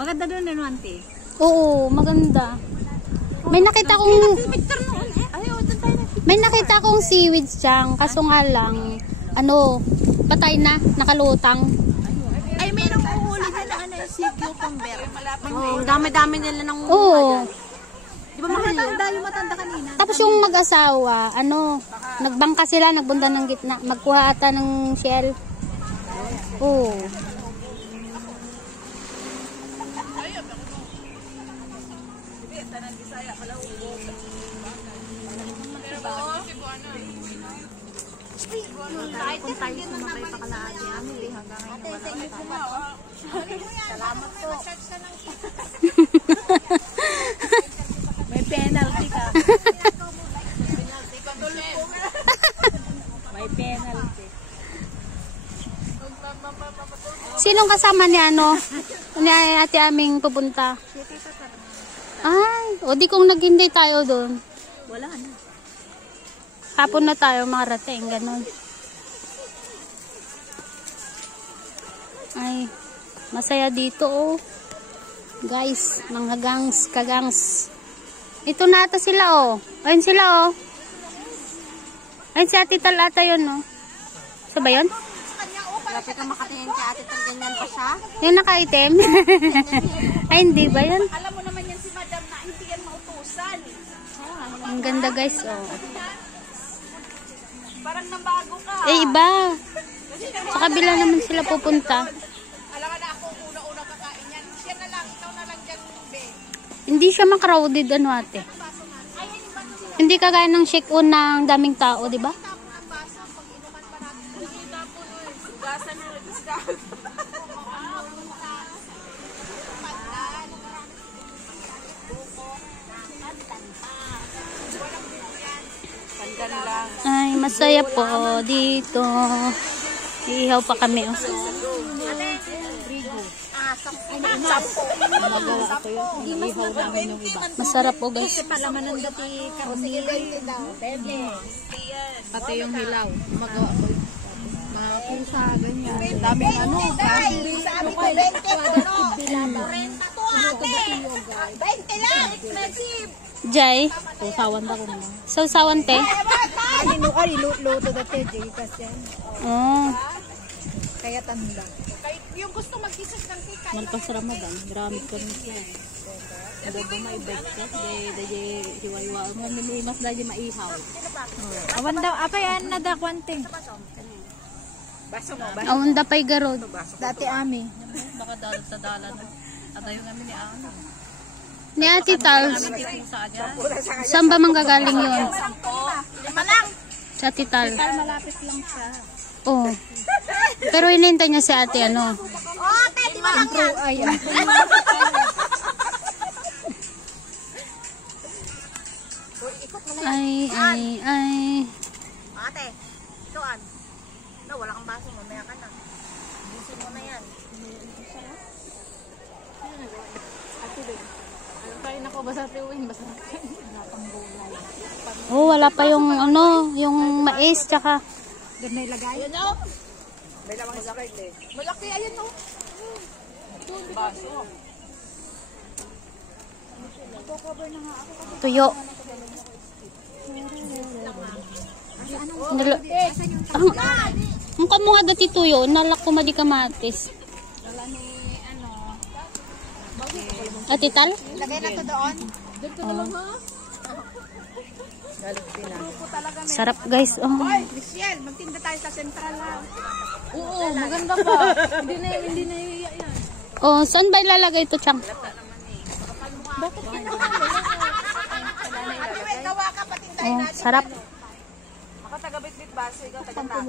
Maganda doon ano, auntie? Oo, maganda. May nakita kong seaweeds dyan, kaso nga lang, ano, patay na, nakalutang. Ay, mayroong uhuli nila, ano, si cucumber. Oh, dami-dami nila ng Oo. Di ba matanda yung matanda kanina? Tapos yung mag-asawa, ano, nagbangka sila, nagbunda ng gitna, magkuha ata ng shell. Oo. Kung tayo sumakay pa kalaan niya, hindi hanggang ngayon. Salamat po. May penalty ka. May penalty. Sinong kasama ni ano? Ni ate aming pupunta? Ay, o di kung naghintay tayo doon. Wala na. Hapon na tayo makarating, ganun. Ay, masaya dito oh. Guys, mga gangs, kagangs. Ito na ata sila oh. Ayun sila oh. Ayun si Ate Tal ata yun oh. Sa ba yun? Grabe ka makatingin kay Ate Tal, ganyan pa siya. Yung naka-item. Ay, hindi ba yun? Alam mo naman yan si Madam na hindi yan mautusan. Ang ganda guys oh. Parang nambago ka. Eh, iba. Sa kabila naman sila pupunta. Alam mo na ako, una-una kakain yan. Siya na lang, ikaw na lang dyan, be. Hindi siya crowded ano ate. Hindi kagaya ng shake-on ng daming tao, di ba? Gasan na rin, discount. Ay, masaya po dito. Iihaw pa kami oh. Masarap po guys. Pati yung hilaw. Magawa ko. Mga pusa, ganyan. Daming ano. Sa amin ko 20 lang. Jay, Pusawan ba ko naman? sausawan te. Ay, luto na teje kasi. Oh, Kaya tanda. Yung gusto mag-kisas ng tika. malpas Ramadan. Marami ko rin siya. Dago may bike ka. Daye hiwa-hiwa. Mas daye maihaw. Awan daw, apa yan na da kwanting. Baso mo ba? Awon da pay garod. Dati ami. Baka dalat sa dalan. At yung amin ni Ano. Ni Ate Tal, Pusa dyan. saan ba manggagaling yun? 5 lang. Sa Ate Tal. Malapit lang siya. Oh. Pero hinintay niya si ate ano. Oh, pwede mo lang yan. Ay. Ate, ito an. No, wala kang baso. Mamaya ka na. Busin mo na yan. Oh, wala pa yung ano, yung mais tsaka Doon na ilagay. Ayan o. May lamang sakit eh. Malaki, ayan o. Baso. tuyo. Ang kamo nga dati tuyo, nalak ko madi kamatis. Ate Tal? Lagay na to doon. Sarap guys. Oh. Hoy, Michelle, magtinda tayo sa Central ha. Oo, maganda pa. Hindi na yan. Oh, saan ba ilalagay ito, Chang? Ate, may gawa ka, patindahin Oh, natin. sarap. Ako taga-bit-bit baso, ikaw taga-taka.